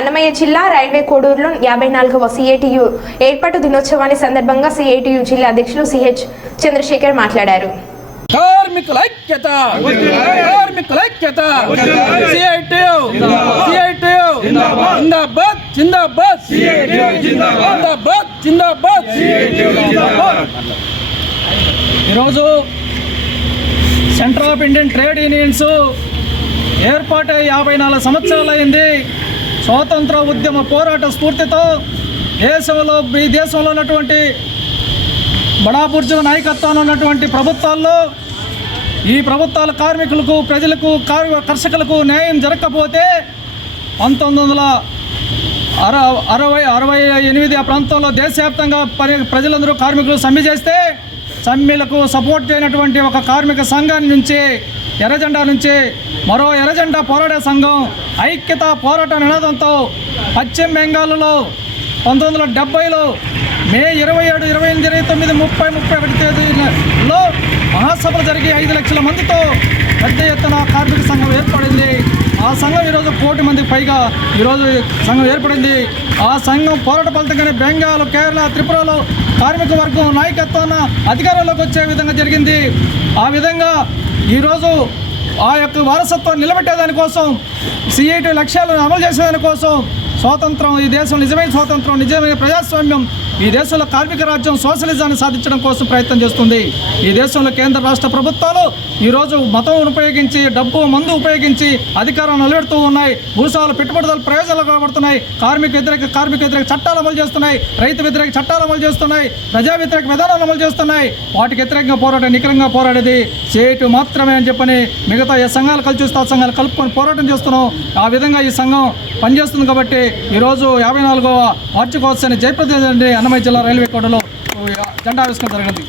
అన్నమయ్య జిల్లా railway కోడూరులో 54వ CITU ఏర్పాటు దినోత్సవాన్ని సందర్భంగా సిఐటియు జిల్లా అధ్యక్షులు సిహెచ్ చంద్రశేఖర్ మాట్లాడారు. కార్మికుల ఐక్యత సిఐటియు జిందాబాద్ జిందాబాద్ జిందాబాద్ జిందాబాద్. ఈరోజు centre of Indian trade unions ఏర్పాటు 54 సంవత్సరాలు అయింది. స్వాతంత్ర ఉద్యమ పోరాట స్ఫూర్తితో ఈ దేశంలో ఉన్నటువంటి బడాబుర్జువ నాయకత్వంలో ఉన్నటువంటి ప్రభుత్వాల్లో ఈ ప్రభుత్వాల కార్మికులకు, ప్రజలకు, కర్షకులకు న్యాయం జరగకపోతే 1968 ఆ ప్రాంతంలో దేశవ్యాప్తంగా ప్రజలందరూ కార్మికులు సమ్మె చేస్తే సమ్మెలకు సపోర్ట్ చేయనటువంటి ఒక కార్మిక సంఘాన్ని నుంచి ఎర్రజెండా నుంచి మరో ఎర్రజెండా పోరాట సంఘం ఐక్యత పోరాట నినాదంతో పశ్చిమ బెంగాల్లో 1970లో మే 27, 28, 29, 30, 31 తేదీలలో మహాసభలు జరిగి 5 లక్షల మందితో పెద్ద ఎత్తున కార్మిక సంఘం ఏర్పడింది. ఆ సంఘం ఈరోజు 1 కోటి మందికి పైగా ఈరోజు సంఘం ఏర్పడింది. ఆ సంఘం పోరాట ఫలితంగానే బెంగాల్, కేరళ, త్రిపురలో కార్మిక వర్గం నాయకత్వాన అధికారంలోకి వచ్చే విధంగా జరిగింది. ఆ విధంగా ఈరోజు ఆ యొక్క వారసత్వాన్ని నిలబెట్టేదానికోసం సిఐటి లక్ష్యాలను అమలు చేసేదానికోసం స్వాతంత్రం, ఈ దేశం నిజమైన స్వాతంత్రం, నిజమైన ప్రజాస్వామ్యం, ఈ దేశంలో కార్మిక రాజ్యం సోషలిజాన్ని సాధించడం కోసం ప్రయత్నం చేస్తుంది. ఈ దేశంలో కేంద్ర రాష్ట్ర ప్రభుత్వాలు ఈరోజు మతం ఉపయోగించి, డబ్బు, మందు ఉపయోగించి అధికారం నిలబెడుతూ ఉన్నాయి. భూస్వాముల పెట్టుబడులు ప్రయోజనాలు కాబడుతున్నాయి. కార్మిక వ్యతిరేక చట్టాలు అమలు చేస్తున్నాయి. రైతు వ్యతిరేక చట్టాలు అమలు చేస్తున్నాయి. ప్రజా వ్యతిరేక విధానాలు అమలు చేస్తున్నాయి. వాటికి వ్యతిరేకంగా నికరంగా పోరాడేది సిఐటి మాత్రమే అని చెప్పని మిగతా ఏ సంఘాలు కలిసి చూస్తే ఆ సంఘాలు కలుపుకొని పోరాటం చేస్తున్నాం. ఆ విధంగా ఈ సంఘం పనిచేస్తుంది. కాబట్టి ఈరోజు 54వ వార్షికోత్సవాన్ని జయప్రద అన్నమయ్య జిల్లా రైల్వే కోడలో జెండా ఆవిష్కరణ జరిగింది.